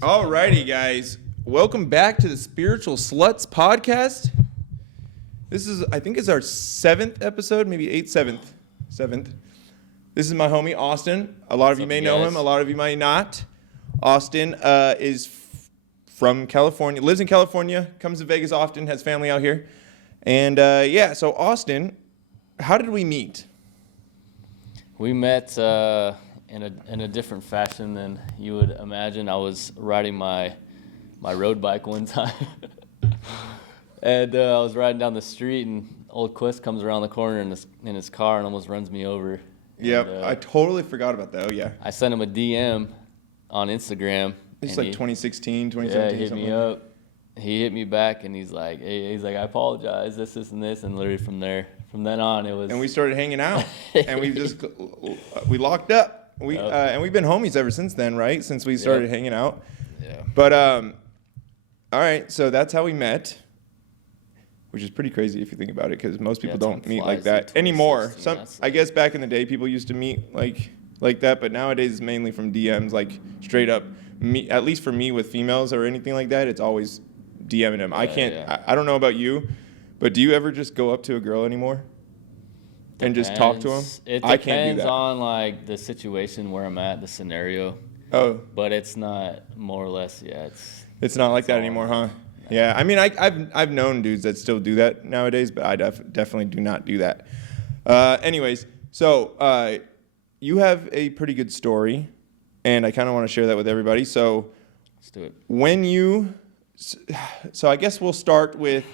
Alrighty, guys. Welcome back to the Spiritual Sluts podcast. This is, I think, our 7th episode, maybe seventh. This is my homie, Austin. A lot of you may know him. A lot of you might not. Austin is from California, lives in California, comes to Vegas often, has family out here. And so Austin, how did we meet? We met in a different fashion than you would imagine. I was riding my road bike one time, and I was riding down the street, and old Quest comes around the corner in his car and almost runs me over. Yep, I totally forgot about that. Oh, yeah. I sent him a DM on Instagram. It's like 2016, 2017. Yeah, he hit me up. He hit me back, and he's like, I apologize, this, and this, and literally from then on, it was. And we started hanging out, and we locked up. And we've been homies ever since then, right? Since we started hanging out. Yeah. But all right, so that's how we met, which is pretty crazy if you think about it, because most people don't meet like that anymore. I guess back in the day, people used to meet like that, but nowadays it's mainly from DMs, like straight up. At least for me with females or anything like that, it's always DMing them. I can't. I don't know about you, but do you ever just go up to a girl anymore? And just talk to them? I can't do that. On like the situation where I'm at, the scenario. Oh. But it's not more or less. Yeah, it's not like that anymore, huh? No. Yeah. I mean, I've known dudes that still do that nowadays, but I definitely do not do that. Anyways, so you have a pretty good story, and I kind of want to share that with everybody. So let's do it. So I guess we'll start with.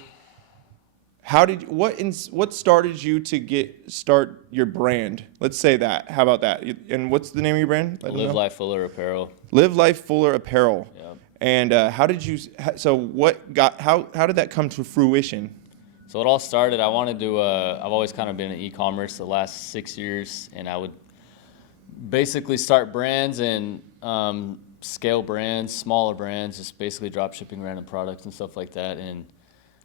What started you to start your brand? Let's say that. How about that? And what's the name of your brand? Live Life Fuller Apparel. Live Life Fuller Apparel. Yeah. And how did that come to fruition? So it all started. I wanted to. I've always kind of been in e-commerce the last 6 years, and I would basically start brands and scale brands, smaller brands, just basically drop shipping random products and stuff like that. And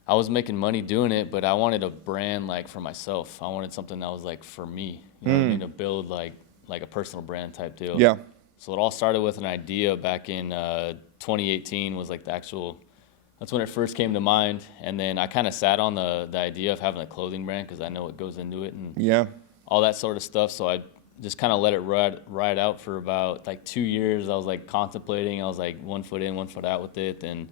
I was making money doing it, but I wanted a brand like for myself. I wanted something that was like for me, you know what I mean, to build like a personal brand type deal. Yeah. So it all started with an idea back in 2018 was like that's when it first came to mind. And then I kind of sat on the idea of having a clothing brand because I know what goes into it and all that sort of stuff. So I just kind of let it ride out for about like 2 years. I was like contemplating. I was like 1 foot in, 1 foot out with it. And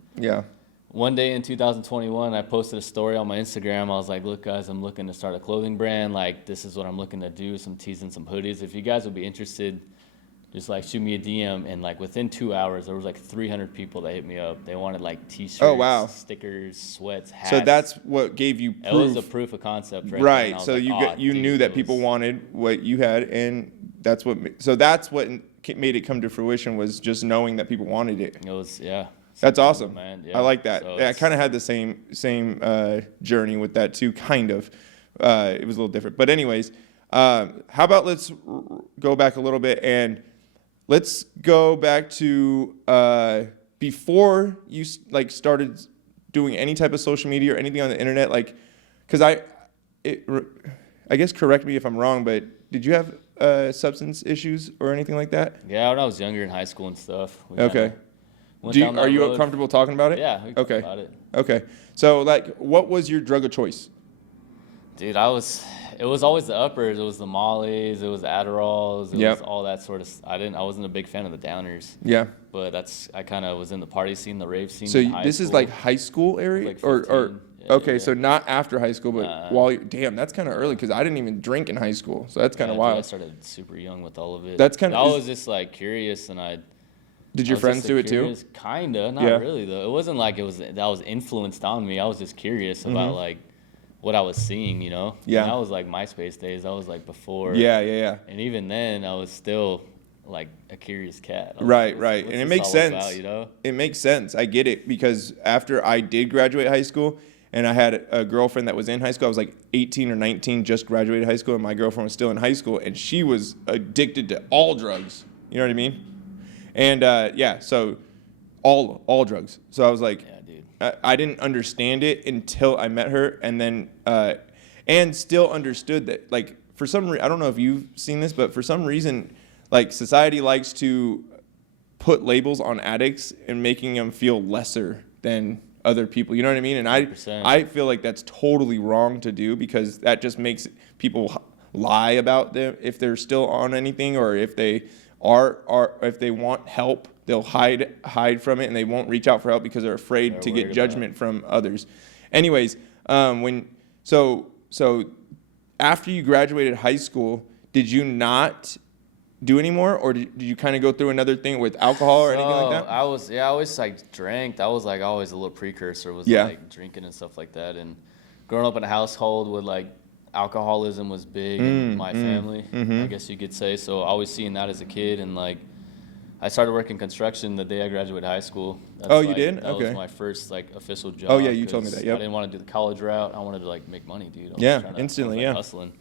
one day in 2021, I posted a story on my Instagram. I was like, look, guys, I'm looking to start a clothing brand. Like, this is what I'm looking to do, some tees and some hoodies. If you guys would be interested, just, like, shoot me a DM. And, like, within 2 hours, there was, like, 300 people that hit me up. They wanted, like, T-shirts, stickers, sweats, hats. So that's what gave you proof. It was a proof of concept, right? Right. So like, you knew that people wanted what you had, and that's what made it come to fruition was just knowing that people wanted it. It was, That's awesome. Man, yeah. I like that. So I kind of had the same journey with that too, kind of. It was a little different. But anyways, how about let's go back a little bit and let's go back to before you like started doing any type of social media or anything on the internet, like, because I guess correct me if I'm wrong, but did you have substance issues or anything like that? Yeah, when I was younger in high school and stuff. Okay. Are you comfortable talking about it? Yeah, we can talk about it. Okay. So, like, what was your drug of choice? Dude, it was always the uppers. It was the Mollies. It was Adderalls. It was all that sort of. I wasn't a big fan of the downers. Yeah. But I kind of was in the party scene, the rave scene. So this is like high school area, like 15, okay, so not after high school, but damn, that's kind of early because I didn't even drink in high school, so that's kind of wild. I started super young with all of it. That's kind of. I was just like curious, and Did your friends do it too? Kinda, not really though. It wasn't like that was influenced on me. I was just curious about like what I was seeing, you know. Yeah. And that was like MySpace days. I was like before. Yeah. And even then, I was still like a curious cat. Right. And it makes sense. About, you know? It makes sense. I get it because after I did graduate high school and I had a girlfriend that was in high school, I was like 18 or 19, just graduated high school, and my girlfriend was still in high school, and she was addicted to all drugs. You know what I mean? And so all drugs. So I was like, I didn't understand it until I met her, and then and still understood that, like, for some reason, I don't know if you've seen this, but for some reason, like, society likes to put labels on addicts and making them feel lesser than other people. You know what I mean? And 100%. I feel like that's totally wrong to do, because that just makes people lie about them if they're still on anything, or if they are if they want help, they'll hide from it, and they won't reach out for help because they're afraid to get judgment from others. Anyways, so after you graduated high school, did you not do anymore, or did you kind of go through another thing with alcohol or anything like that? I always like drank. That was like always a little precursor, was like drinking and stuff like that. And growing up in a household with like alcoholism was big in my family, I guess you could say. So I was seeing that as a kid, and like I started working construction the day I graduated high school. That's you did? That was my first like official job. Oh yeah, you told me that. Yep. I didn't want to do the college route. I wanted to like make money, dude. Instantly, hustling.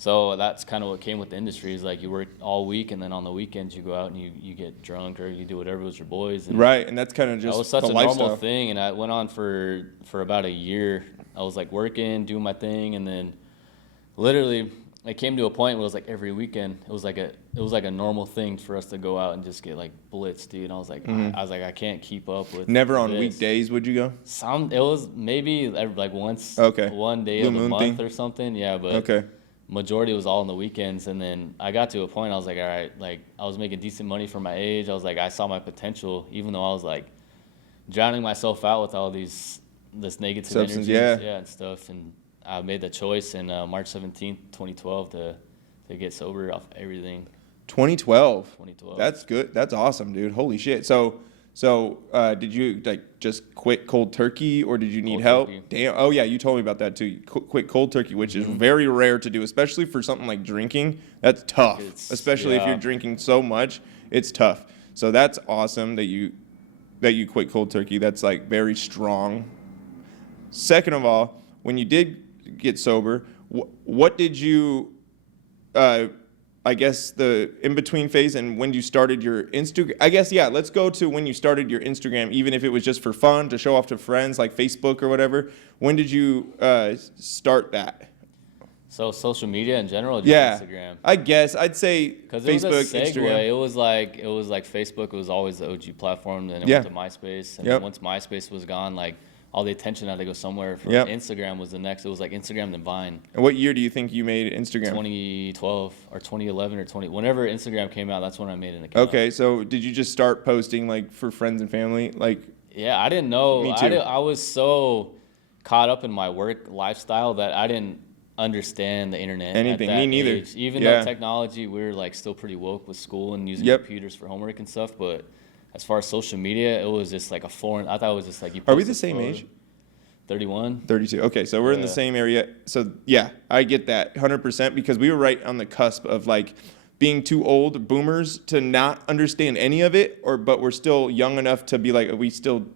So that's kind of what came with the industry, is like you work all week, and then on the weekends you go out and you get drunk, or you do whatever with your boys. And right, and that's kind of just that was such a normal thing, and I went on for about a year. I was like working, doing my thing, and then literally it came to a point where it was like every weekend it was like a normal thing for us to go out and just get like blitzed, dude. And I was like, I can't keep up with. Never on weekdays would you go? It was maybe like once, one day of the month or something. Yeah, but majority was all on the weekends. And then I got to a point, I was like, all right, like I was making decent money for my age. I was like, I saw my potential, even though I was like drowning myself out with all this negative substance, energy, and stuff. And I made the choice in March 17th, 2012 to get sober off everything. 2012. That's good. That's awesome, dude. Holy shit. So did you like just quit cold turkey, or did you need help? Damn. Oh yeah, you told me about that too. You quit cold turkey, which is very rare to do, especially for something like drinking. That's tough, especially if you're drinking so much. It's tough. So that's awesome that you quit cold turkey. That's like very strong. Second of all, when you did get sober, what did you I guess the in-between phase, and when you started your Instagram, I guess, let's go to when you started your Instagram, even if it was just for fun, to show off to friends, like Facebook or whatever. When did you start that? So social media in general, just Instagram? I guess I'd say Facebook, Instagram. It was like Facebook was always the OG platform, then it went to MySpace, and then once MySpace was gone, like all the attention had to go somewhere. Instagram was the next. It was like Instagram then Vine. And what year do you think you made Instagram? 2012 or 2011 or 20. Whenever Instagram came out, that's when I made an account. Okay, so did you just start posting like for friends and family? Like, yeah, I didn't know. Me too. I was so caught up in my work lifestyle that I didn't understand the internet. Anything. At that Me neither. age. Even though technology, we were like still pretty woke with school and using computers for homework and stuff, but as far as social media, it was just like a foreign. I thought it was just like you. Are we the same age? 31. 32. Okay, so we're in the same area. So yeah, I get that 100%, because we were right on the cusp of like being too old boomers to not understand any of it, but we're still young enough to be like, we still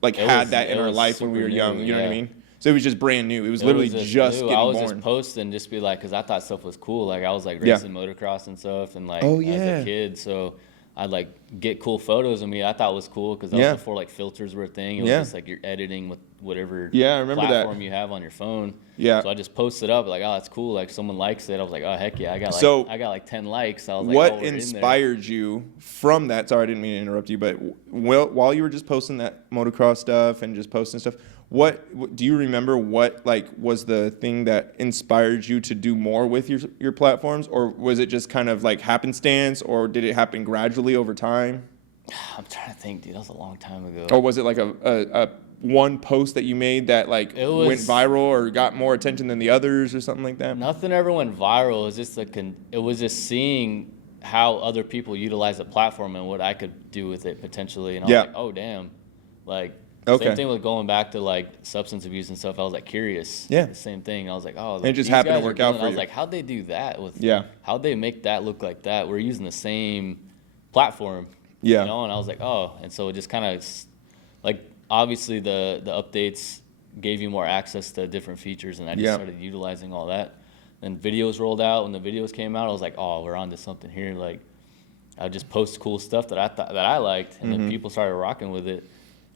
like had that in our life when we were young. You know what I mean? So it was just brand new. It was literally just getting born. I was just posting, just be like, because I thought stuff was cool. Like I was like racing motocross and stuff, and like as a kid, so I'd like get cool photos of me. I thought it was cool because that was before like filters were a thing. It was just like you're editing with whatever I remember platform you have on your phone. Yeah. So I just posted up like, oh, that's cool. Like someone likes it. I was like, oh heck yeah, I got like 10 likes. I was like, what inspired you from that? Sorry, I didn't mean to interrupt you, but while you were just posting that motocross stuff and just posting stuff, what do you remember? What like was the thing that inspired you to do more with your platforms, or was it just kind of like happenstance, or did it happen gradually over time? I'm trying to think, dude. That was a long time ago. Or was it like a one post that you made that like went viral or got more attention than the others or something like that? Nothing ever went viral. It was just it was just seeing how other people utilize the platform and what I could do with it potentially. And I was like, oh damn, like. Same thing with going back to like substance abuse and stuff. I was like curious. Yeah. The same thing. I was like, oh, like, it just happened to work out for you. I was like, how'd they do that? How'd they make that look like that? We're using the same platform. Yeah. You know, and I was like, oh, and so it just kind of like obviously the updates gave you more access to different features, and I just started utilizing all that. Then videos rolled out. When the videos came out, I was like, oh, we're onto something here. Like, I would just post cool stuff that I liked, and then people started rocking with it.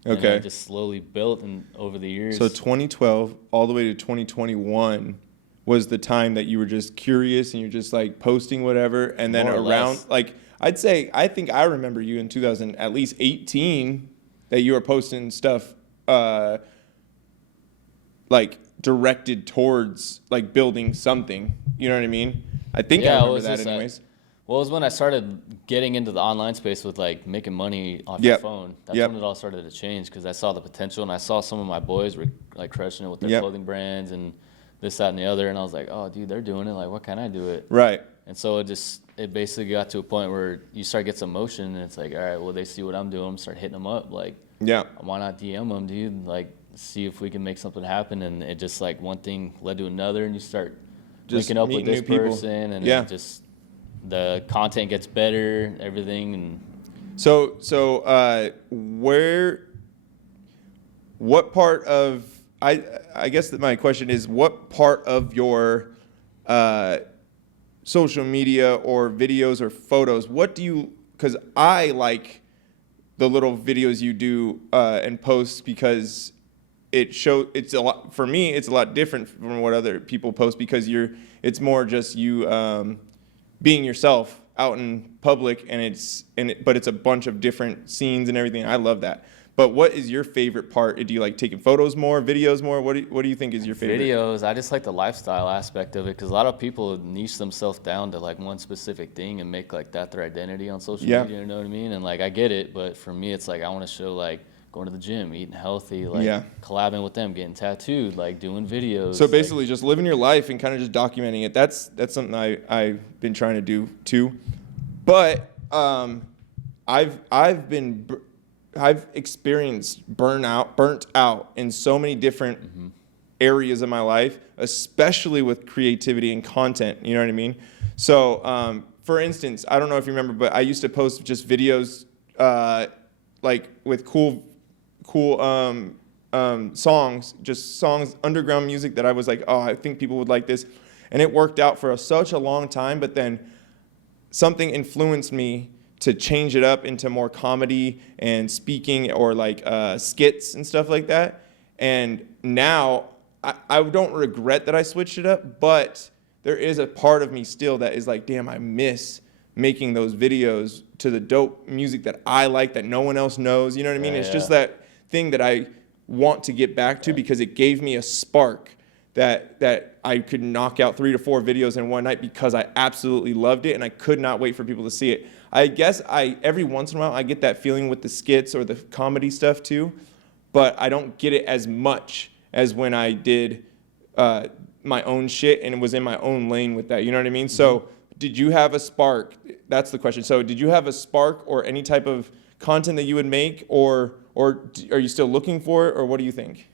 Okay. And it just slowly built over the years. So 2012 all the way to 2021 was the time that you were just curious and you're just like posting whatever, and then around like I'd say, I think I remember you in 2000, at least 18, that you were posting stuff like directed towards like building something. You know what I mean? I think I remember that anyways. Well, it was when I started getting into the online space with like making money off Yep. your phone. That's Yep. when it all started to change, because I saw the potential, and I saw some of my boys were like crushing it with their Yep. clothing brands and this, that, and the other. And I was like, oh, dude, they're doing it. Like, what can I do it? Right. And so it basically got to a point where you start to get some motion, and it's like, all right, well, they see what I'm doing. I'm start hitting them up. Like, Yeah. why not DM them, dude? Like, see if we can make something happen. And it just like one thing led to another, and you start Just linking up with meeting this new people. person, and Yeah. it just the content gets better, everything. And So what part of, I guess that my question is, what part of your social media or videos or photos, what do you, because I like the little videos you do and post, because it's a lot, for me, it's a lot different from what other people post, because it's more just you being yourself out in public, but it's a bunch of different scenes and everything. I love that. But what is your favorite part? Do you like taking photos more, videos more? What do you think is your favorite? videos, I just like the lifestyle aspect of it, because a lot of people niche themselves down to like one specific thing and make like that their identity on social Yeah. media, you know what I mean? And like, I get it, but for me, it's like I want to show like going to the gym, eating healthy, like Yeah. collabing with them, getting tattooed, like doing videos. So basically, just living your life and kind of just documenting it. That's something I've been trying to do too. But I've experienced burnt out in so many different areas of my life, especially with creativity and content. You know what I mean? So, for instance, I don't know if you remember, but I used to post just videos like with cool songs, just songs, underground music that I was like, oh, I think people would like this. And it worked out for such a long time, but then something influenced me to change it up into more comedy and speaking, or like skits and stuff like that. And now I don't regret that I switched it up, but there is a part of me still that is like, damn, I miss making those videos to the dope music that I like, that no one else knows. You know what I mean? It's just that thing that I want to get back to, because it gave me a spark that I could knock out 3 to 4 videos in one night, because I absolutely loved it and I could not wait for people to see it. I guess every once in a while I get that feeling with the skits or the comedy stuff too, but I don't get it as much as when I did my own shit and was in my own lane with that. You know what I mean? So did you have a spark? That's the question. So did you have a spark or any type of content that you would make, or are you still looking for it, or what do you think?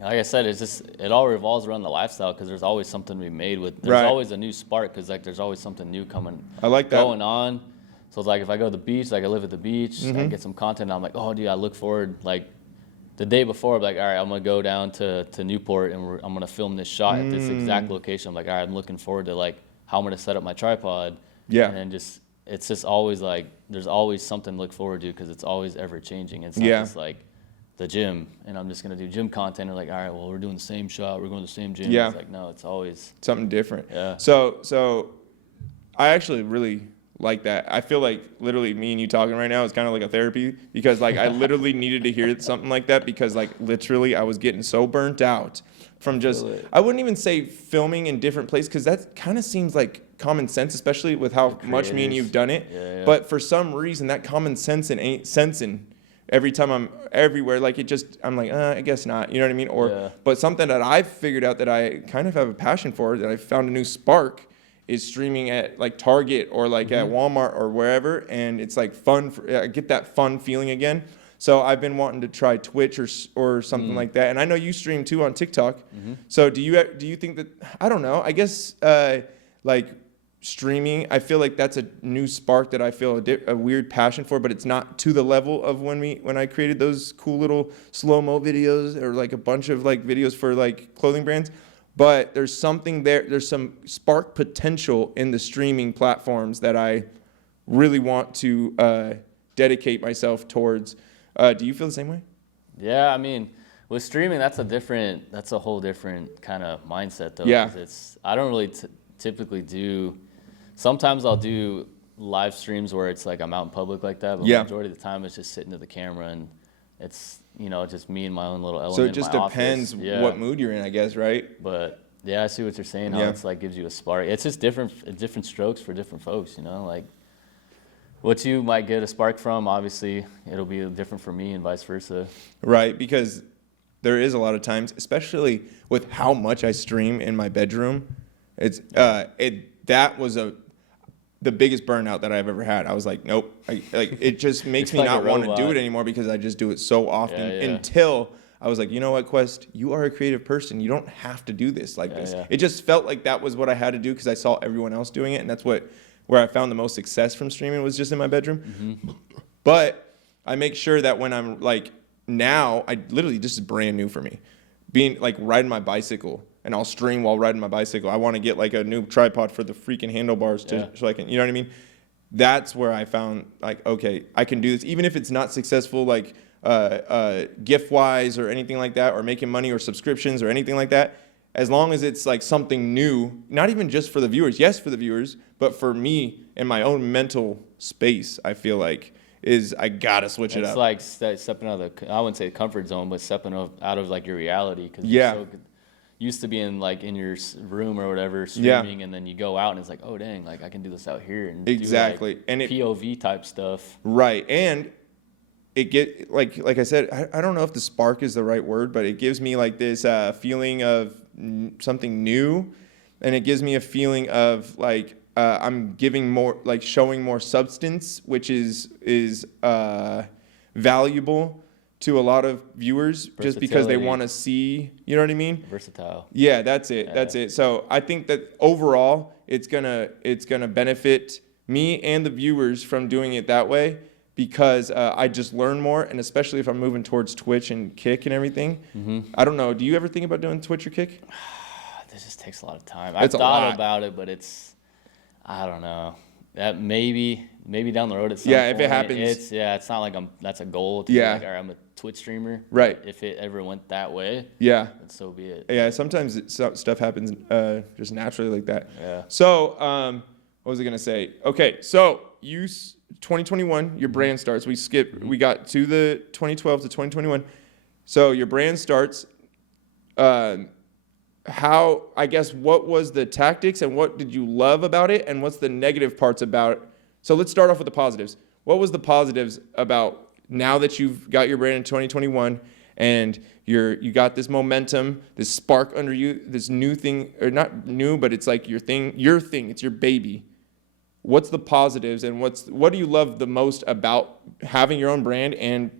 Like I said, it all revolves around the lifestyle, because there's always something to be made with. There's always a new spark, because like there's always something new going on. So it's like if I go to the beach, like I live at the beach, I get some content. I'm like, oh, dude, I look forward. Like the day before, I'm like, all right, I'm gonna go down to Newport and I'm gonna film this shot at this exact location. I'm like, all right, I'm looking forward to like how I'm gonna set up my tripod. Yeah. And then it's just always like there's always something to look forward to, because it's always ever changing. It's not just like the gym and I'm just gonna do gym content, or like, all right, well, we're doing the same shot, we're going to the same gym. It's like, no, it's always something different. Yeah. So I actually really like that. I feel like literally me and you talking right now is kind of like a therapy, because like I literally needed to hear something like that, because like literally I was getting so burnt out from just, I wouldn't even say filming in different places, because that kind of seems like common sense, especially with how much me and you've done it. Yeah. But for some reason that common sense ain't sensing every time I'm everywhere. Like I'm like, I guess not. You know what I mean? But something that I've figured out that I kind of have a passion for, that I found a new spark, is streaming at like Target or like at Walmart or wherever, and it's like fun. I get that fun feeling again. So I've been wanting to try Twitch or something like that. And I know you stream too on TikTok. So do you think that, I don't know, I guess like streaming, I feel like that's a new spark that I feel a weird passion for, but it's not to the level of when I created those cool little slow-mo videos, or like a bunch of like videos for like clothing brands. But there's something there, there's some spark potential in the streaming platforms that I really want to dedicate myself towards. Do you feel the same way? Yeah, I mean, with streaming, that's a whole different kind of mindset though. Yeah. I don't really typically do, sometimes I'll do live streams where it's like I'm out in public like that, but Yeah. the majority of the time it's just sitting to the camera and it's, you know, just me and my own little element. So it just in my depends office. Yeah. what mood you're in, I guess, right? But yeah, I see what you're saying. How Yeah. it's like gives you a spark. It's just different strokes for different folks, you know, like what you might get a spark from, obviously it'll be different for me and vice versa. Right, because there is a lot of times, especially with how much I stream in my bedroom, it's that was the biggest burnout that I've ever had. I was like, nope, it just makes me like not a want to do robot. it anymore because I just do it so often Yeah, yeah. until I was like, you know what, Quest, you are a creative person. You don't have to do this like this. Yeah. It just felt like that was what I had to do because I saw everyone else doing it, and that's where I found the most success from streaming was just in my bedroom. Mm-hmm. But I make sure that when I'm like now, this is brand new for me, being like riding my bicycle, and I'll stream while riding my bicycle. I want to get like a new tripod for the freaking handlebars so I can, you know what I mean? That's where I found like, okay, I can do this, even if it's not successful, like gift wise or anything like that, or making money or subscriptions or anything like that. As long as it's like something new, not even just for the viewers, yes, for the viewers, but for me and my own mental space, I feel like I gotta switch it up. It's like stepping out of I wouldn't say comfort zone, but stepping out of like your reality. Cause Yeah. you're so used to being like in your room or whatever streaming, and then you go out and it's like, oh dang, like I can do this out here and Exactly. do like And POV type stuff. Right, and it get like I said, I don't know if the spark is the right word, but it gives me like this feeling of something new, and it gives me a feeling of like I'm giving more, like showing more substance, which is valuable to a lot of viewers just because they want to see, you know what I mean? Versatile. Yeah, that's it. That's it. So I think that overall it's gonna benefit me and the viewers from doing it that way because I just learn more, and especially if I'm moving towards Twitch and Kick and everything. Mm-hmm. I don't know. Do you ever think about doing Twitch or Kick? This just takes a lot of time. I've thought about it, but I don't know. That maybe down the road at some point. Yeah, if it happens. It's not like that's a goal to be like, all right, I'm a Twitch streamer. Right. But if it ever went that way, yeah, then so be it. Yeah, sometimes stuff happens just naturally like that. Yeah. So, what was I gonna say? Okay, so 2021, your brand starts. We got to the 2012 to 2021. So your brand starts. How, I guess, what was the tactics and what did you love about it and what's the negative parts about? So let's start off with the positives. What was the positives about now that you've got your brand in 2021 and you got this momentum, this spark under you, this new thing, or not new, but it's like your thing, it's your baby. What's the positives and what do you love the most about having your own brand and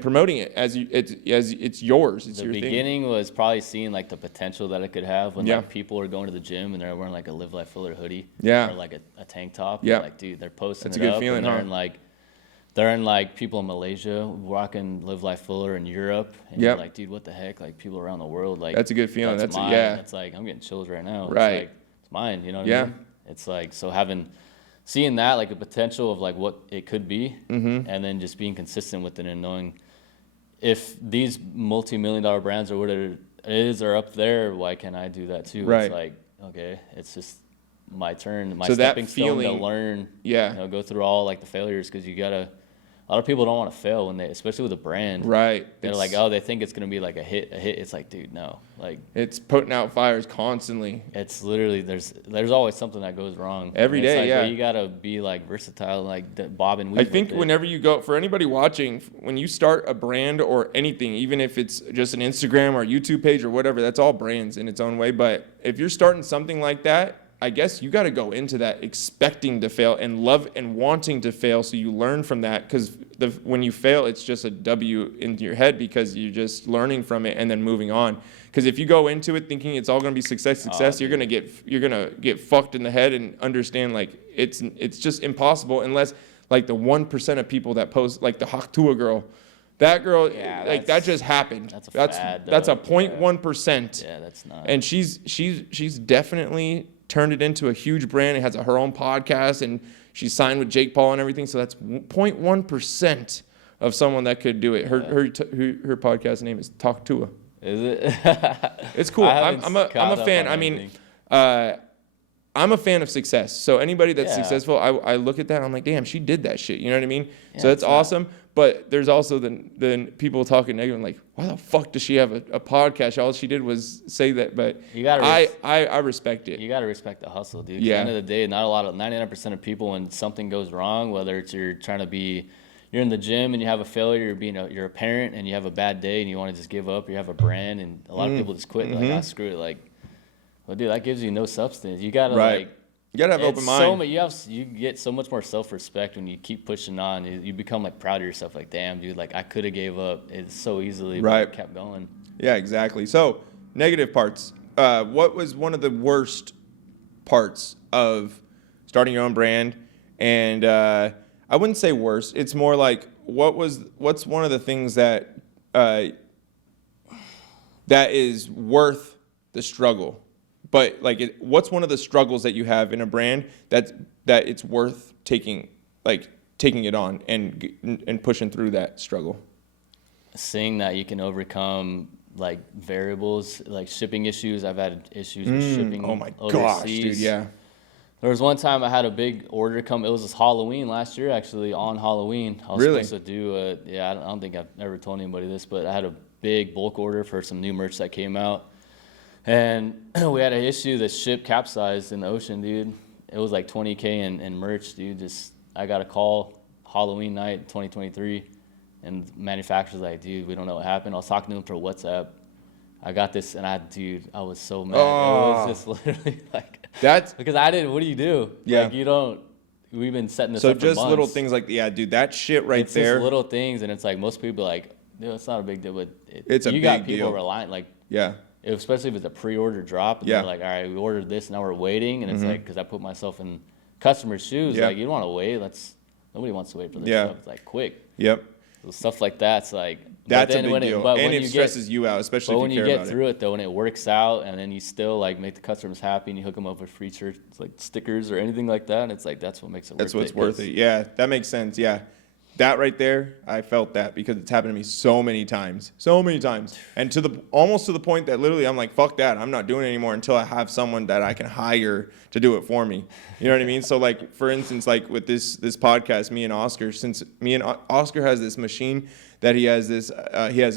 promoting it as it's yours, it's your thing? The beginning was probably seeing like the potential that it could have when like people are going to the gym and they're wearing like a Live Life Fuller hoodie, or like a tank top. Yeah, like dude, they're posting that's it a good up, feeling, and they're in like people in Malaysia rocking Live Life Fuller in Europe, and you're like, dude, what the heck? Like people around the world, like that's a good feeling. That's mine. Yeah. It's like I'm getting chills right now. Right. It's like it's mine. You know what I mean? It's like seeing that like a potential of like what it could be, and then just being consistent with it and knowing if these multi-million-dollar brands or whatever it is are up there, why can't I do that too? Right. It's like, okay, it's just my turn, my So that stepping stone to learn. Yeah. You know, go through all like the failures because you gotta. A lot of people don't want to fail when especially with a brand. Right. They're like, oh, they think it's gonna be like a hit. It's like, dude, no. Like it's putting out fires constantly. It's literally there's always something that goes wrong every day. Like, yeah. well, you gotta be like versatile, like bob and weave. I think whenever you go, for anybody watching, when you start a brand or anything, even if it's just an Instagram or YouTube page or whatever, that's all brands in its own way. But if you're starting something like that, I guess you got to go into that expecting to fail and love and wanting to fail, so you learn from that. Because when you fail, it's just a W in your head because you're just learning from it and then moving on. Because if you go into it thinking it's all going to be success, you're gonna get fucked in the head and understand like it's just impossible unless like the 1% of people that post, like the Haktua girl. That girl, like that just happened. That's a 0.1%. Yeah, that's not. And she's definitely turned it into a huge brand. It has her own podcast, and she's signed with Jake Paul and everything. So that's 0.1% of someone that could do it. Her podcast name is Talk Tua. Is it? It's cool. I'm a fan. I mean, I'm a fan of success. So anybody that's Yeah. successful, I look at that and I'm like, damn, she did that shit. You know what I mean? Yeah, So that's it's not- awesome. But there's also the people talking negative, like, why the fuck does she have a podcast? All she did was say that. But You gotta I respect it. You got to respect the hustle, dude. Yeah. At the end of the day, 99% of people, when something goes wrong, whether it's you're in the gym and you have a failure, you're a parent and you have a bad day and you want to just give up, or you have a brand and a lot of people just quit. They're like, ah, screw it. Like, well, dude, that gives you no substance. You got to Right. You gotta have open mind. You get so much more self-respect when you keep pushing on. You become like proud of yourself. Like, damn, dude, like I could have gave up. It's so easily, but I kept going. Yeah, exactly. So negative parts. What was one of the worst parts of starting your own brand? And I wouldn't say worst. It's more like what's one of the things that that is worth the struggle. But like, what's one of the struggles that you have in a brand that it's worth taking it on and pushing through that struggle? Seeing that you can overcome like variables, like shipping issues. I've had issues with shipping. Oh my overseas. gosh, dude! Yeah. There was one time I had a big order come. It was this Halloween last year, actually, on Halloween. I was Really? supposed to do I don't think I've ever told anybody this, but I had a big bulk order for some new merch that came out. And we had an issue. The ship capsized in the ocean, dude. It was like $20K in merch, dude. I got a call Halloween night, 2023, and the manufacturer's like, dude, we don't know what happened. I was talking to him through WhatsApp. I got this, and I was so mad. Oh. It was just literally like That's because what do you do? Yeah. Like we've been setting this so up for just months. little things like dude, that shit right It's there. just little things, and it's like most people are like, dude, it's not a big deal, but It's a you got big people deal. relying like. Yeah. Especially if it's a pre-order drop, and Yeah. they're like, all right, we ordered this, now we're waiting, and it's like, because I put myself in customers' shoes, Yeah. like, you don't want to wait, nobody wants to wait for this Yeah. stuff, it's like, quick. Yep. So stuff like that's like, That's a big deal, and it stresses you out, especially but if when you you care get about through it though, and it works out, and then you still like make the customers happy, and you hook them up with free shirts, like stickers or anything like that, and it's like, that's what makes it That's worth what's it. worth it. Yeah, that makes sense. Yeah. That right there, I felt that because it's happened to me so many times, and almost to the point that literally I'm like, fuck that, I'm not doing it anymore until I have someone that I can hire to do it for me. You know what I mean? So like, for instance, like with this podcast, me and Oscar, since me and Oscar has this machine that he has this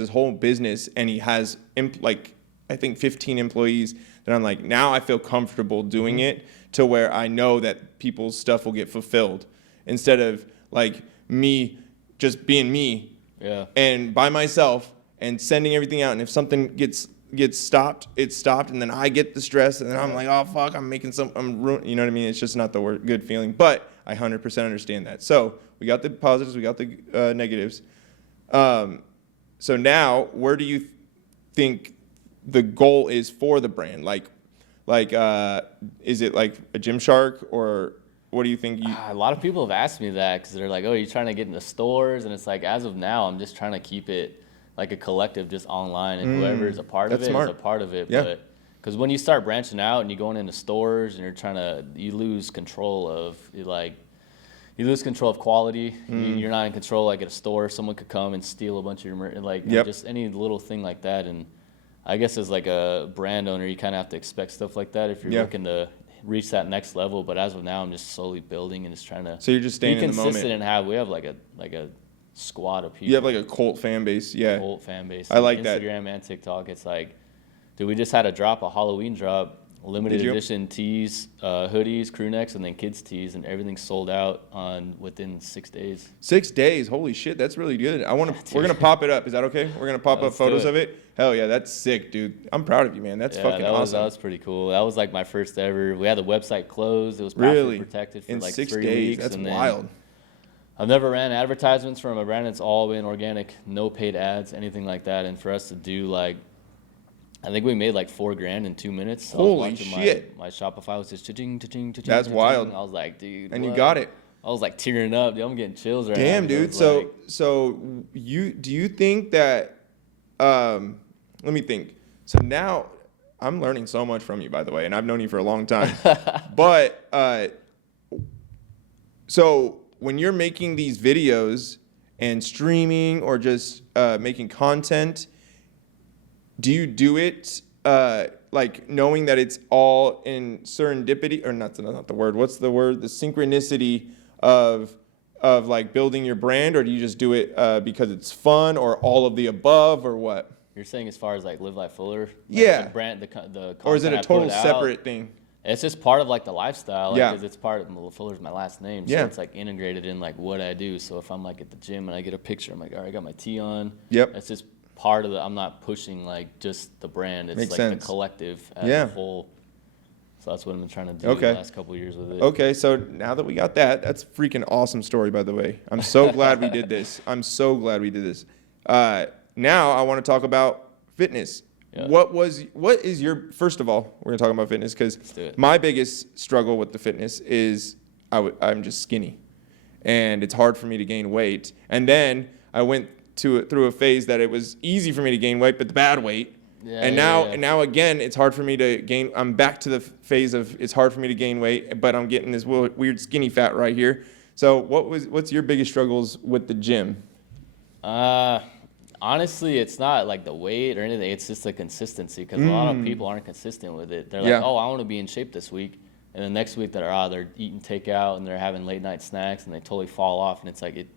whole business, and he has I think 15 employees. That I'm like, now I feel comfortable doing it to where I know that people's stuff will get fulfilled instead of like me just being me and by myself and sending everything out. And if something gets stopped, it's stopped, and then I get the stress, and then I'm like, oh fuck, I'm you know what I mean? It's just not the good feeling. But I 100% understand that. So we got the positives, we got the negatives. So now, where do you think the goal is for the brand? Like, is it like a Gymshark, or what do you think? A lot of people have asked me that because they're like, oh, you're trying to get into stores, and it's like, as of now, I'm just trying to keep it like a collective, just online, and whoever is a part of it is a part of it. Yeah. But because when you start branching out and you're going into stores and you lose control of quality. You're not in control. Like at a store, someone could come and steal a bunch of your merch, and just any little thing like that. And I guess as like a brand owner, you kind of have to expect stuff like that if you're looking to reach that next level. But as of now, I'm just slowly building and just trying to. So you're just staying in the moment. Be consistent and we have like a squad of people. You have like a cult fan base, yeah. Cult fan base. I like that. Instagram and TikTok. It's like, dude, we just had a Halloween drop. Limited edition tees, hoodies, crew necks, and then kids tees, and everything's sold out within 6 days. 6 days, holy shit, that's really good. We're gonna pop it up. Is that okay? We're gonna pop up photos of it. Hell yeah, that's sick, dude. I'm proud of you, man. That's fucking awesome. That was pretty cool. That was like my first ever. We had the website closed. It was password protected for like 6 3 days. weeks. That's wild. I've never ran advertisements from a brand. It's all been organic, no paid ads, anything like that. And for us to do like, I think we made like $4,000 in 2 minutes. Holy shit! My Shopify was just cha-ching, cha-ching, cha-ching. That's wild. I was like, dude. And you got it. I was like tearing up. Dude, I'm getting chills right now. Damn, dude. So do you think that? Let me think. So now I'm learning so much from you, by the way, and I've known you for a long time. But so when you're making these videos and streaming or just making content, do you do it like knowing that it's all in serendipity, or not the word. What's the word? The synchronicity of like building your brand, or do you just do it because it's fun, or all of the above, or what? You're saying as far as like Live Life Fuller? Like Yeah. The brand, the Or is it a total separate thing? It's just part of like the lifestyle. Like, Yeah. Cause it's part of Fuller's my last name. So Yeah. it's like integrated in like what I do. So if I'm like at the gym and I get a picture, I'm like, all right, I got my tee on. Yep. It's just part of I'm not pushing like just the brand. It's Makes like sense. the collective as Yeah. a whole. So that's what I've been trying to do Okay. the last couple of years with it. Okay, so now that we got that, that's a freaking awesome story, by the way. I'm so glad we did this. I'm so glad we did this. Now I want to talk about fitness. Yeah. What is your, first of all, we're going to talk about fitness because my biggest struggle with the fitness is I'm just skinny and it's hard for me to gain weight. And then I went through a phase that it was easy for me to gain weight, but the bad weight. Yeah, and now again, it's hard for me to gain. I'm back to the phase of it's hard for me to gain weight, but I'm getting this weird skinny fat right here. So what's your biggest struggles with the gym? Honestly, it's not like the weight or anything. It's just the consistency because a lot of people aren't consistent with it. They're like, oh, I want to be in shape this week. And the next week they're eating takeout and they're having late night snacks and they totally fall off. And it's like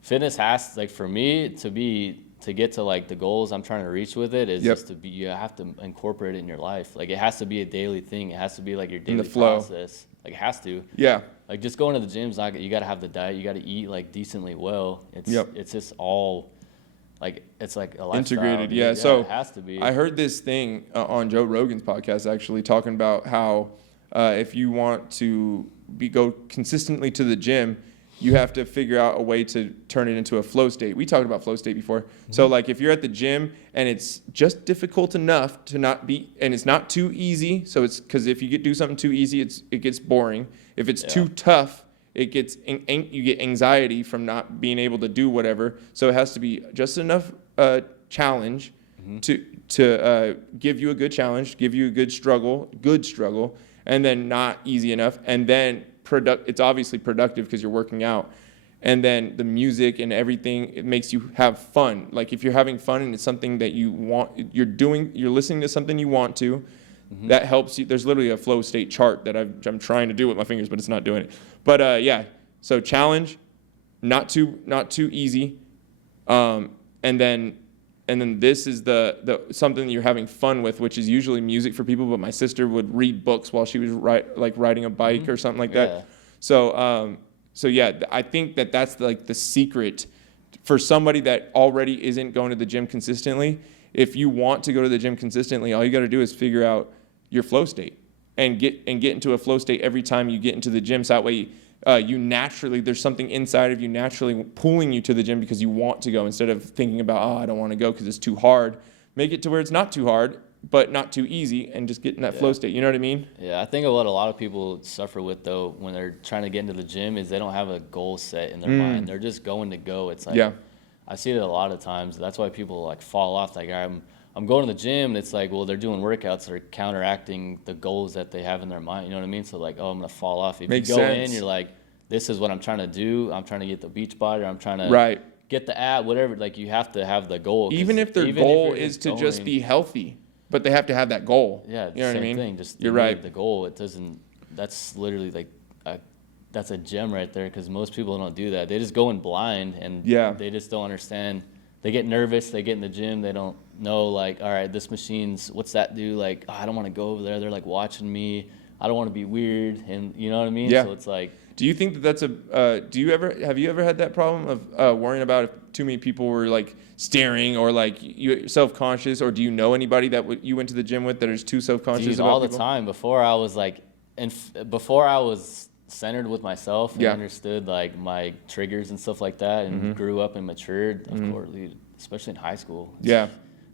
fitness has, like for me to get to like the goals I'm trying to reach with it is just you have to incorporate it in your life. Like it has to be a daily thing. It has to be like your daily process. Like it has to. Yeah. Like just going to the gym's not, you got to have the diet. You got to eat like decently well. It's just all. Like it's like a lifestyle. Integrated, yeah. So it has to be. I heard this thing on Joe Rogan's podcast actually talking about how if you want to go consistently to the gym, you have to figure out a way to turn it into a flow state. We talked about flow state before. Mm-hmm. So like if you're at the gym and it's just difficult enough to not be, and it's not too easy. So it's because if you do something too easy, it gets boring. If it's too tough, you get anxiety from not being able to do whatever. So it has to be just enough challenge to give you a good challenge, give you a good struggle, and then not easy enough. And then it's obviously productive because you're working out. And then the music and everything, it makes you have fun. Like if you're having fun and it's something that you want, you're listening to something you want to, that helps you. There's literally a flow state chart that I'm trying to do with my fingers, but it's not doing it. But so challenge, not too easy, and then this is the something that you're having fun with, which is usually music for people. But my sister would read books while she was riding a bike or something like that. So I think that's like the secret for somebody that already isn't going to the gym consistently. If you want to go to the gym consistently, all you got to do is figure out your flow state and get into a flow state every time you get into the gym. So that way there's something inside of you naturally pulling you to the gym because you want to go instead of thinking about, I don't want to go because it's too hard. Make it to where it's not too hard, but not too easy, and just get in that flow state. You know what I mean? Yeah, I think what a lot of people suffer with, though, when they're trying to get into the gym is they don't have a goal set in their mind. They're just going to go. It's like, I see it a lot of times. That's why people like fall off. Like I'm going to the gym, and it's like, well, they're doing workouts that are counteracting the goals that they have in their mind. You know what I mean? So like, I'm going to fall off. If Makes you go sense. in, you're like, this is what I'm trying to do. I'm trying to get the beach body, or I'm trying to get the ab, whatever. Like you have to have the goal. Even if their goal is to just be healthy, but they have to have that goal. Yeah, you know what I mean? Thing. Just you're right. The goal. It doesn't. That's literally like that's a gem right there, because most people don't do that. They just go in blind, and they just don't understand. They get nervous. They get in the gym. They don't know, like, all right, this machine's, what's that do? Like, I don't want to go over there. They're like watching me. I don't want to be weird, and you know what I mean? Yeah. So it's like. Do you think that's have you ever had that problem of worrying about if too many people were like staring, or like you self-conscious, or do you know anybody that you went to the gym with that is too self-conscious about all the people? time. Before I was like, before I was centered with myself and understood like my triggers and stuff like that, and grew up and matured, of course, especially in high school.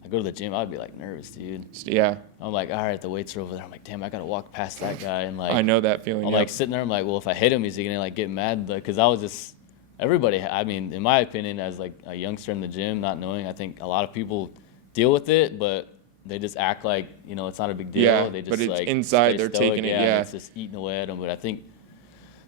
I go to the gym, I'd be like nervous, dude. Yeah. I'm like, all right, the weights are over there. I'm like, damn, I gotta walk past that guy, and like, I know that feeling. I'm like sitting there. I'm like, well, if I hit him, is he gonna like get mad? Because I was just everybody. I mean, in my opinion, as like a youngster in the gym, not knowing, I think a lot of people deal with it, but they just act like it's not a big deal. Yeah, they just but it's like inside they're taking it. Yeah, it's just eating away at them. But I think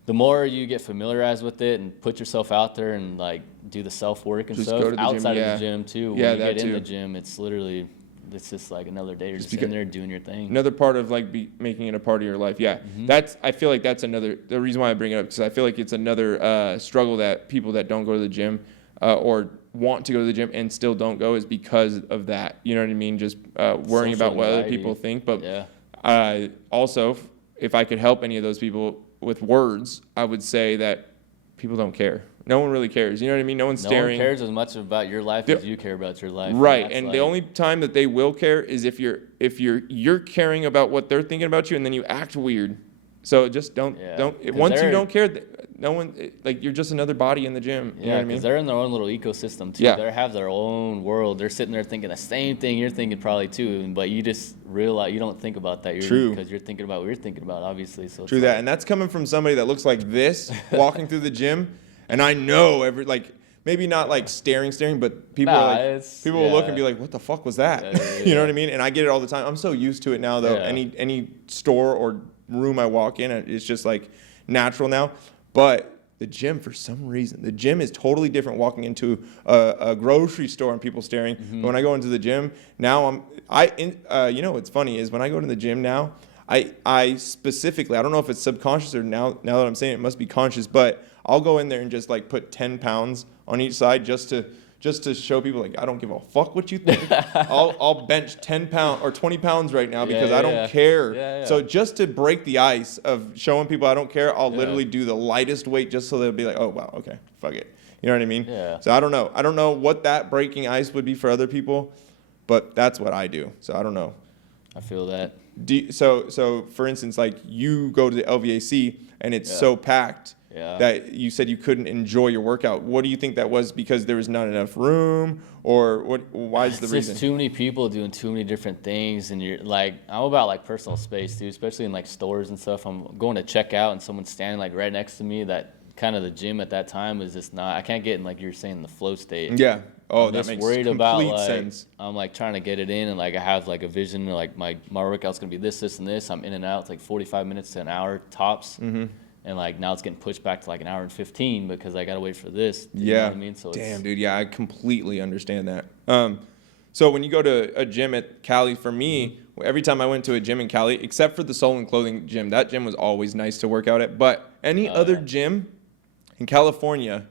the more you get familiarized with it and put yourself out there and like do the self work and just stuff go to the outside gym, of the gym too. When Yeah, you get in too. the gym, it's literally it's just like another day. You're just in there doing your thing. Another part of like making it a part of your life. Yeah, I feel like that's the reason why I bring it up, because I feel like it's another struggle that people that don't go to the gym or want to go to the gym and still don't go is because of that. You know what I mean? Just worrying about what other people think. But also, if I could help any of those people with words, I would say that people don't care. No one really cares. You know what I mean? No one's staring. No one cares as much about your life as you care about your life. Right. And the only time that they will care is if you're caring about what they're thinking about you, and then you act weird. So just don't. Once you don't care, no one, like, you're just another body in the gym. You know what I mean? Because they're in their own little ecosystem too. Yeah. They have their own world. They're sitting there thinking the same thing you're thinking probably too, but you just realize you don't think about that. True. Because you're thinking about what you're thinking about, obviously. So True that, and that's coming from somebody that looks like this walking through the gym, and I know maybe not like staring, but people will look and be like, "What the fuck was that?" You know what I mean? And I get it all the time. I'm so used to it now, though. Yeah. Any store or room I walk in, it's just like natural now. But the gym, for some reason, the gym is totally different walking into a grocery store and people staring. But when I go into the gym now, you know what's funny is when I go to the gym now, I specifically, I don't know if it's subconscious or now that I'm saying it must be conscious, but I'll go in there and just like put 10 pounds on each side just to show people, like, I don't give a fuck what you think. I'll bench 10 pounds or 20 pounds right now because I don't care. Yeah. So just to break the ice of showing people I don't care, I'll literally do the lightest weight just so they'll be like, oh, wow, okay, fuck it. You know what I mean? Yeah. So I don't know. I don't know what that breaking ice would be for other people, but that's what I do. So I don't know. I feel that. So for instance, like, you go to the LVAC and it's so packed that you said you couldn't enjoy your workout. What do you think that was? Because there was not enough room, or what? Why is the reason? It's just too many people doing too many different things, and you're like, I'm about like personal space, dude, especially in like stores and stuff. I'm going to check out and someone's standing like right next to me. That kind of the gym at that time was just not. I can't get in, like you're saying, the flow state. Yeah. Oh, I'm that just makes worried complete about, like, sense. I'm like trying to get it in, and like I have like a vision, like my workout's gonna be this, and this. I'm in and out. It's like 45 minutes to an hour tops. And like now it's getting pushed back to like an hour and 15 because I gotta wait for this. You know what I mean? So damn, dude. Yeah, I completely understand that. So when you go to a gym at Cali, for me, every time I went to a gym in Cali, except for the Soul and Clothing gym, that gym was always nice to work out at. But any other gym in California,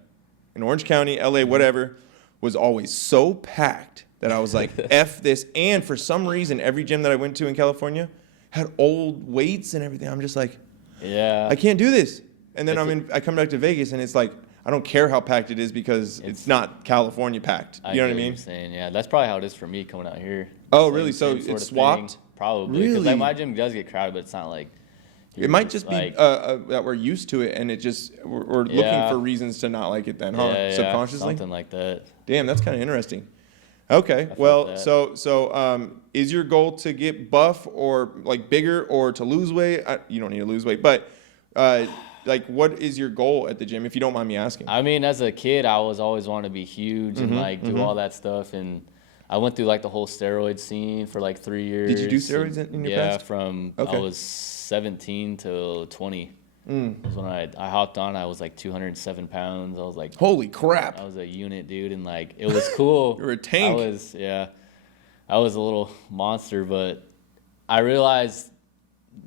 in Orange County, LA, whatever, was always so packed that I was like, F this. And for some reason, every gym that I went to in California had old weights and everything. I'm just like, I can't do this. And then I come back to Vegas and it's like, I don't care how packed it is because it's not California packed. You know what I mean? Saying, yeah, that's probably how it is for me coming out here. Oh, really? So it's swapped? Probably. Really? Because like my gym does get crowded, but it's not like. It might just be that we're used to it and it just we're looking for reasons to not like it then, huh? Yeah, subconsciously? Something like that. Damn, that's kind of interesting. Okay, well, so is your goal to get buff or like bigger or to lose weight? You don't need to lose weight, but like, what is your goal at the gym, if you don't mind me asking? I mean, as a kid, I was always wanting to be huge and like do all that stuff, and I went through like the whole steroid scene for like 3 years. Did you do steroids in your past? Yeah, from I was 17 till 20. Was when I hopped on. I was like 207 pounds. I was like, holy crap! I was a unit, dude, and like it was cool. You were a tank. I was a little monster, but I realized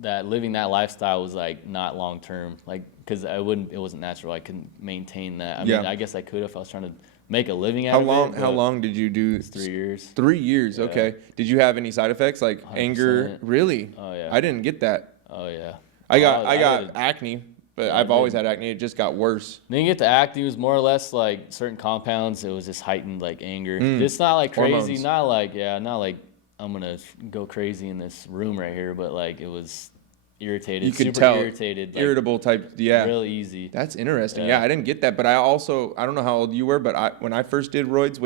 that living that lifestyle was like not long term, like because it wasn't natural. I couldn't maintain that. I mean, I guess I could if I was trying to make a living out of it. How long did you do? 3 years. 3 years. Yeah. Okay. Did you have any side effects like 100%. Anger? Really? Oh yeah. I didn't get that. Oh yeah. I got acne, but I've always had acne. It just got worse. Didn't get the acne. It was more or less like certain compounds. It was just heightened like anger. Just not like crazy. Hormones. Not like I'm gonna go crazy in this room right here. But like it was irritated. You could super tell. Irritated. Like, irritable type. Yeah. Really easy. That's interesting. Yeah, I didn't get that, but I don't know how old you were, but when I first did roids,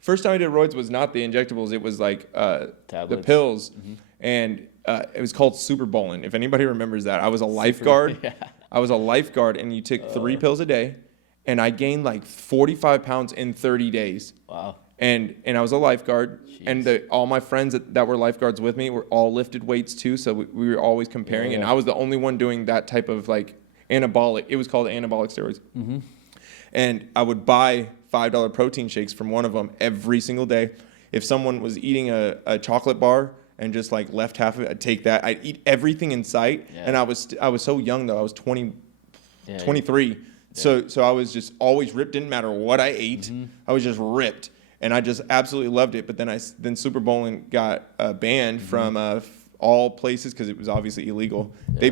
first time I did roids was not the injectables. It was like the pills, and it was called Super Bowling. If anybody remembers that, I was a lifeguard. I was a lifeguard, and you took 3 pills a day, and I gained like 45 pounds in 30 days. Wow. And I was a lifeguard, and all my friends that were lifeguards with me were all lifted weights too, so we were always comparing, and I was the only one doing that type of like anabolic. It was called anabolic steroids. And I would buy $5 protein shakes from one of them every single day. if someone was eating a chocolate bar and just like left half of it, I'd take that. I'd eat everything in sight. Yeah. And I was so young though. I was 23. Yeah. So I was just always ripped. Didn't matter what I ate. Mm-hmm. I was just ripped. And I just absolutely loved it. But then Super Bowling got banned from all places because it was obviously illegal. Yeah. They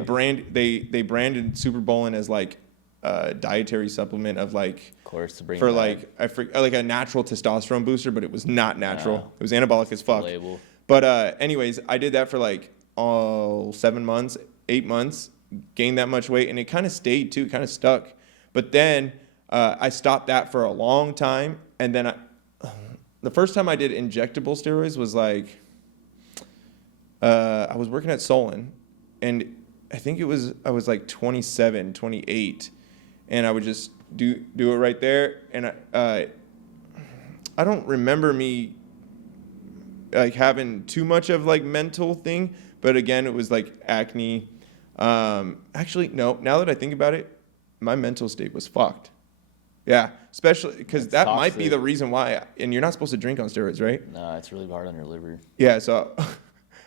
branded Super Bowling as like a dietary supplement of like, of course, to bring for like a natural testosterone booster, but it was not natural. Yeah. It was anabolic as fuck. Label. But anyways, I did that for like 7 months, 8 months, gained that much weight, and it kind of stayed too, kind of stuck. But then I stopped that for a long time, and then the first time I did injectable steroids was like I was working at Solon, and I think I was like 27, 28, and I would just do it right there, and I don't remember me like having too much of like mental thing, but again, it was like acne. Actually, no, now that I think about it, my mental state was fucked. Yeah, especially because that might be the reason why. And you're not supposed to drink on steroids, right? No, it's really hard on your liver. Yeah, so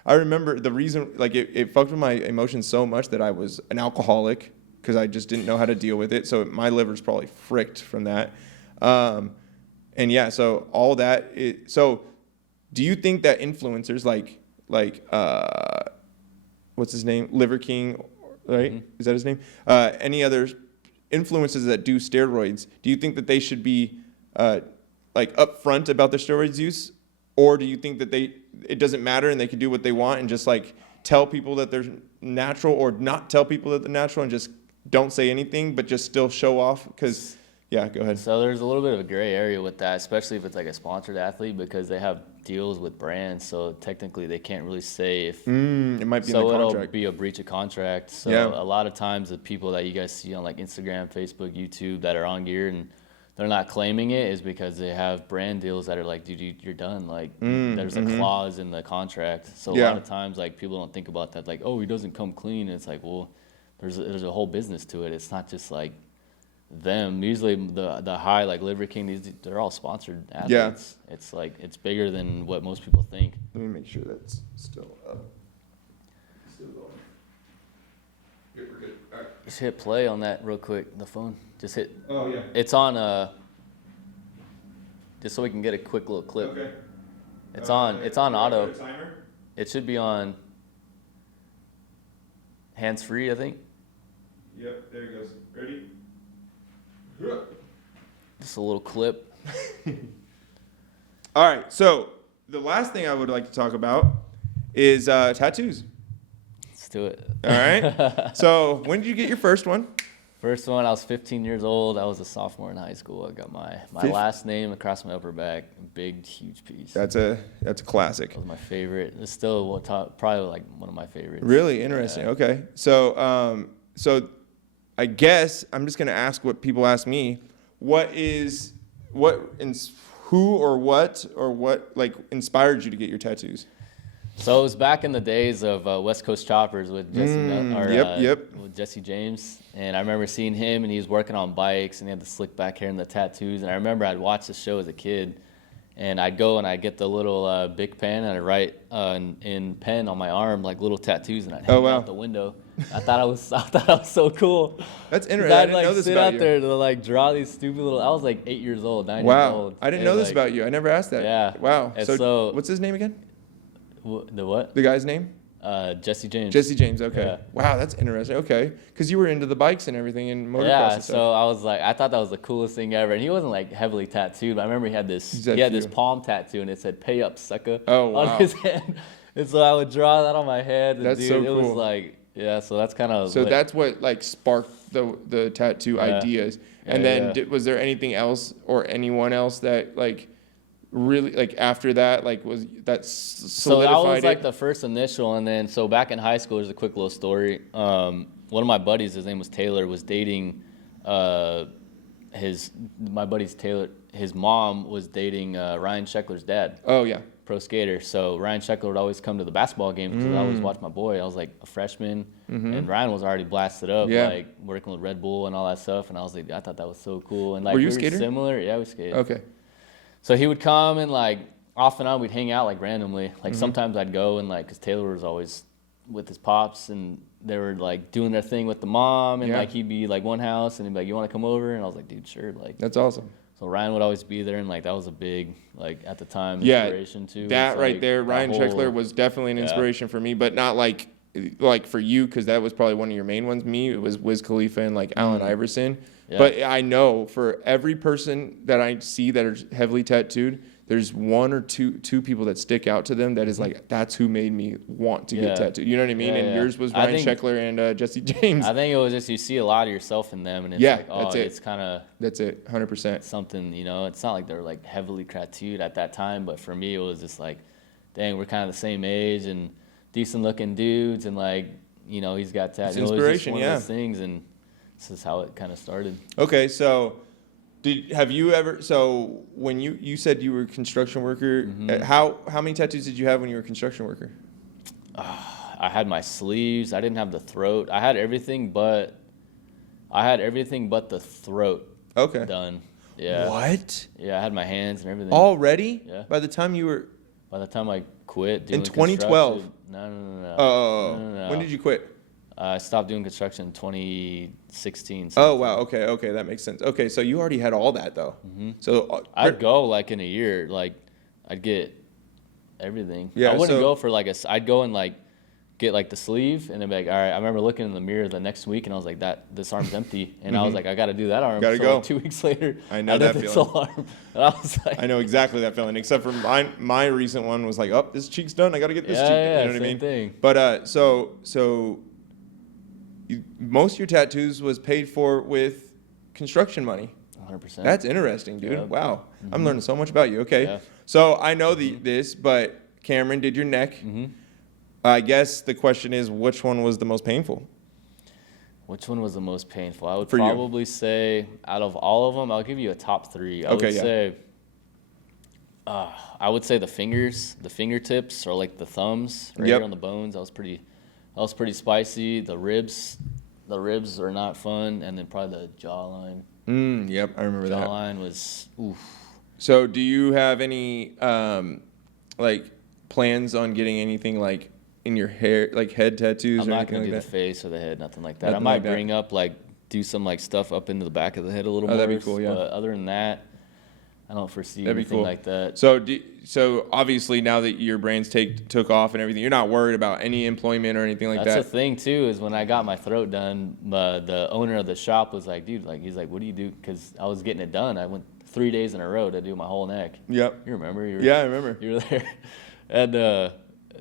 I remember the reason, like it fucked with my emotions so much that I was an alcoholic because I just didn't know how to deal with it. So my liver's probably fricked from that. And yeah, so all that. So do you think that influencers like what's his name, Liver King, right? Mm-hmm. Is that his name? Any other influencers that do steroids, do you think that they should be like upfront about their steroids use, or do you think that it doesn't matter and they can do what they want and just like tell people that they're natural, or not tell people that they're natural and just don't say anything but just still show off? Because yeah, go ahead. So there's a little bit of a gray area with that, especially if it's like a sponsored athlete, because they have deals with brands, so technically they can't really say if it might be in the contract. It'll be a breach of contract. So a lot of times the people that you guys see on like Instagram, Facebook, YouTube that are on gear and they're not claiming it is because they have brand deals that are like, dude, you're done. Like there's a clause in the contract. So a lot of times like people don't think about that, like, oh, he doesn't come clean. And it's like, well, there's a whole business to it. It's not just like them. Usually the high, like Liver King, they're all sponsored athletes. Yeah. It's like it's bigger than what most people think. Let me make sure that's still up. Still going. Good, we're good. All right. Just hit play on that real quick. The phone. Just hit. Oh yeah. It's on just so we can get a quick little clip. Okay. It's on auto. Timer? It should be on hands free, I think. Yep, there it goes. Ready? Just a little clip. All right, so the last thing I would like to talk about is tattoos. Let's do it. All right. So when did you get your first one? First one, I was 15 years old. I was a sophomore in high school. I got my last name across my upper back. Big, huge piece. That's a classic. That was my favorite. It's still probably like one of my favorites. Really interesting. Yeah. Okay. So I guess I'm just gonna ask what people ask me. Who or what like inspired you to get your tattoos? So it was back in the days of West Coast Choppers with Jesse, with Jesse James, and I remember seeing him, and he was working on bikes, and he had the slick back hair and the tattoos. And I remember I'd watch the show as a kid, and I'd go and I'd get the little Bic pen, and I'd write in pen on my arm like little tattoos, and I'd hang out the window. I thought I was so cool. That's interesting. I didn't know this about you. I'd sit out there to like draw these stupid little. I was like 8 years old, 9 years old. I didn't know this about you. I never asked that. Yeah. Wow. So what's his name again? The what? The guy's name? Jesse James. Jesse James, okay. Yeah. Wow, that's interesting. Okay. Because you were into the bikes and everything and motocross and stuff. So I was like, I thought that was the coolest thing ever. And he wasn't like heavily tattooed, but I remember he had this palm tattoo and it said, "Pay up, sucker," on his hand. And so I would draw that on my head. And that's so cool. It was like, so that's kind of. So that's what like sparked the tattoo ideas. And then was there anything else or anyone else that like really like after that like was that solidified? So that was like the first initial, and then so back in high school, there's a quick little story. One of my buddies, his name was Taylor, was dating his mom was dating Ryan Sheckler's dad. Oh yeah, pro skater. So Ryan Sheckler would always come to the basketball games because I always watched my boy. I was like a freshman, and Ryan was already blasted up, like working with Red Bull and all that stuff. And I was like, I thought that was so cool. And like were you a skater? Similar, yeah, we skated. Okay. So he would come and like off and on, we'd hang out like randomly. Like sometimes I'd go and like, cause Taylor was always with his pops and they were like doing their thing with the mom and like he'd be like one house and he'd be like, you want to come over? And I was like, dude, sure. Like that's awesome. So Ryan would always be there and like that was a big like at the time inspiration too. That right like, there, Ryan Sheckler was definitely an inspiration for me, but not like for you, because that was probably one of your main ones. Me, it was Wiz Khalifa and like Allen Iverson. Yeah. But I know for every person that I see that are heavily tattooed, there's one or two people that stick out to them that is like, that's who made me want to get tattooed. You know what I mean? And yours was Ryan Sheckler and Jesse James. I think it was just you see a lot of yourself in them, and it's like, oh, it's kind of... That's it, 100%. Something, you know, it's not like they're like heavily tattooed at that time, but for me it was just like, dang, we're kind of the same age and decent looking dudes, and like, you know, he's got tattoos. It's inspiration, one of those things, and this is how it kind of started. Okay, so... Have you ever, so when you said you were a construction worker, how many tattoos did you have when you were a construction worker? I had my sleeves. I didn't have the throat. I had everything but the throat done. Yeah. What? Yeah, I had my hands and everything. Already? Yeah. By the time I quit doing in 2012? No. No. When did you quit? I stopped doing construction in 2016. Oh, wow. Okay. That makes sense. Okay, so you already had all that, though. So I'd go, like, in a year. Like, I'd get everything. Yeah, I wouldn't go for, like, I'd go and, like, get, like, the sleeve, and then be like, all right, I remember looking in the mirror the next week, and I was like, this arm's empty. And I was like, I got to do that arm. Gotta so go. Like 2 weeks later, I know that feeling. Arm, and I was like... I know exactly that feeling, except for my recent one was like, oh, this cheek's done. I got to get this cheek. Yeah, you know what I mean? Thing. But, so... most of your tattoos was paid for with construction money. 100%. That's interesting, dude. Yeah. Wow. I'm learning so much about you. Okay. Yeah. So I know this, but Cameron did your neck. I guess the question is, which one was the most painful? Which one was the most painful? I would probably say, out of all of them, I'll give you a top three. I would say the fingers, the fingertips, or like the thumbs right here on the bones. That was pretty spicy. The ribs are not fun, and then probably the jawline. Yep, I remember that. Jawline was oof. So, do you have any like plans on getting anything like in your hair, like head tattoos? I'm or not gonna anything do like the that? face or the head, nothing like that. Nothing I might like that. bring up do some like stuff up into the back of the head a little more. That'd be cool. Yeah. But other than that, I don't foresee That'd be anything cool. like that. So obviously now that your brands took off and everything, you're not worried about any employment or anything like that. That's the thing too, is when I got my throat done, the owner of the shop was like, dude, like he's like, what do you do? Because I was getting it done. I went 3 days in a row to do my whole neck. Yep. You remember? Yeah, I remember. You were there, and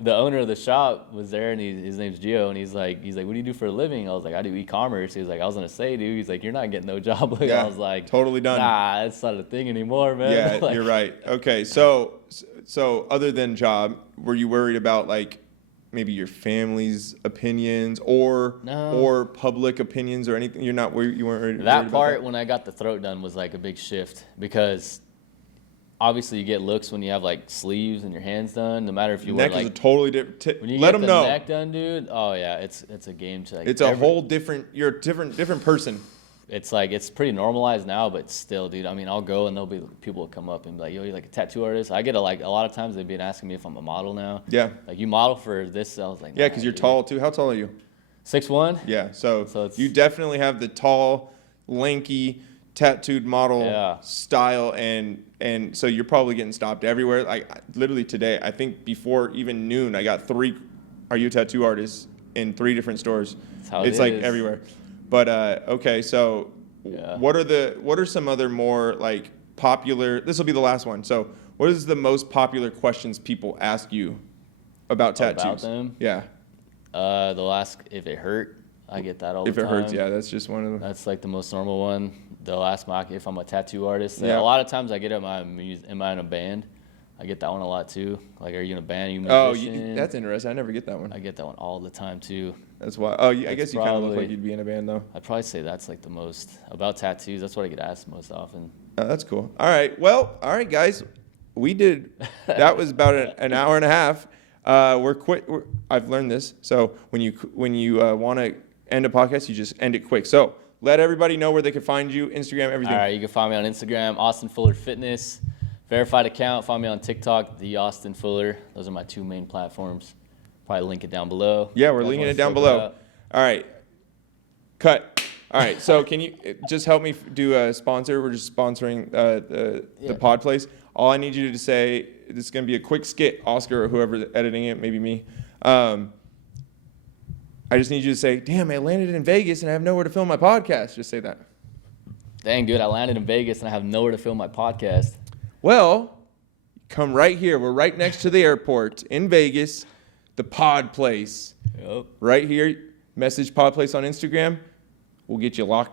the owner of the shop was there, and his name's Gio, and he's like, what do you do for a living? I was like, I do e-commerce. He was like, I was gonna say, dude. He's like, you're not getting no job. Yeah, I was like, totally done. Nah, it's not a thing anymore, man. Yeah, like, you're right. Okay, so other than job, were you worried about like maybe your family's opinions or public opinions or anything? You weren't worried that about part that? when I got the throat done was like a big shift, because obviously you get looks when you have like sleeves and your hands done. No matter if you neck wear is like a totally different. when you Let get them the know. neck done, dude. Oh yeah, it's a game changer. It's a whole different. You're a different person. It's like it's pretty normalized now, but still, dude. I mean, I'll go and there'll be people will come up and be like, "Yo, you like a tattoo artist?" I get a lot of times they've been asking me if I'm a model now. Yeah. Like, you model for this? I was like, Yeah, because you're tall too. How tall are you? 6'1". Yeah, so it's, you definitely have the tall, lanky, tattooed model style, and so you're probably getting stopped everywhere. Like literally today, I think before even noon, I got 3 "Are you a tattoo artist?" in 3 different stores. That's how it's it like is. everywhere. But okay, so what are some other more like popular? This will be the last one. So what is the most popular questions people ask you about tattoos? About them? Yeah. They'll ask if it hurt. I get that all the time. If it hurts, yeah, that's just one of them. That's like the most normal one. They'll ask me if I'm a tattoo artist. Yeah. A lot of times I get am I in a band? I get that one a lot too. Like, are you in a band? Are you a musician? Oh, that's interesting. I never get that one. I get that one all the time too. That's why. Oh, I guess you kind of look like you'd be in a band, though. I'd probably say that's like the most about tattoos. That's what I get asked most often. Oh, that's cool. All right. Well, all right, guys. We did. That was about an hour and a half. I've learned this. So when you want to end a podcast, you just end it quick. So let everybody know where they can find you, Instagram, everything. All right, you can find me on Instagram, Austin Fuller Fitness. If verified account. Find me on TikTok, the Austin Fuller. Those are my 2 main platforms. Probably link it down below. Yeah, we're linking it down below. All right. Cut. All right. So can you just help me do a sponsor? We're just sponsoring the pod place. All I need you to say, this is going to be a quick skit, Oscar or whoever's editing it, maybe me. I just need you to say, damn, I landed in Vegas and I have nowhere to film my podcast. Just say that. Dang, good. I landed in Vegas and I have nowhere to film my podcast. Well, come right here. We're right next to the airport in Vegas, the pod place. Yep. Right here. Message pod place on Instagram. We'll get you locked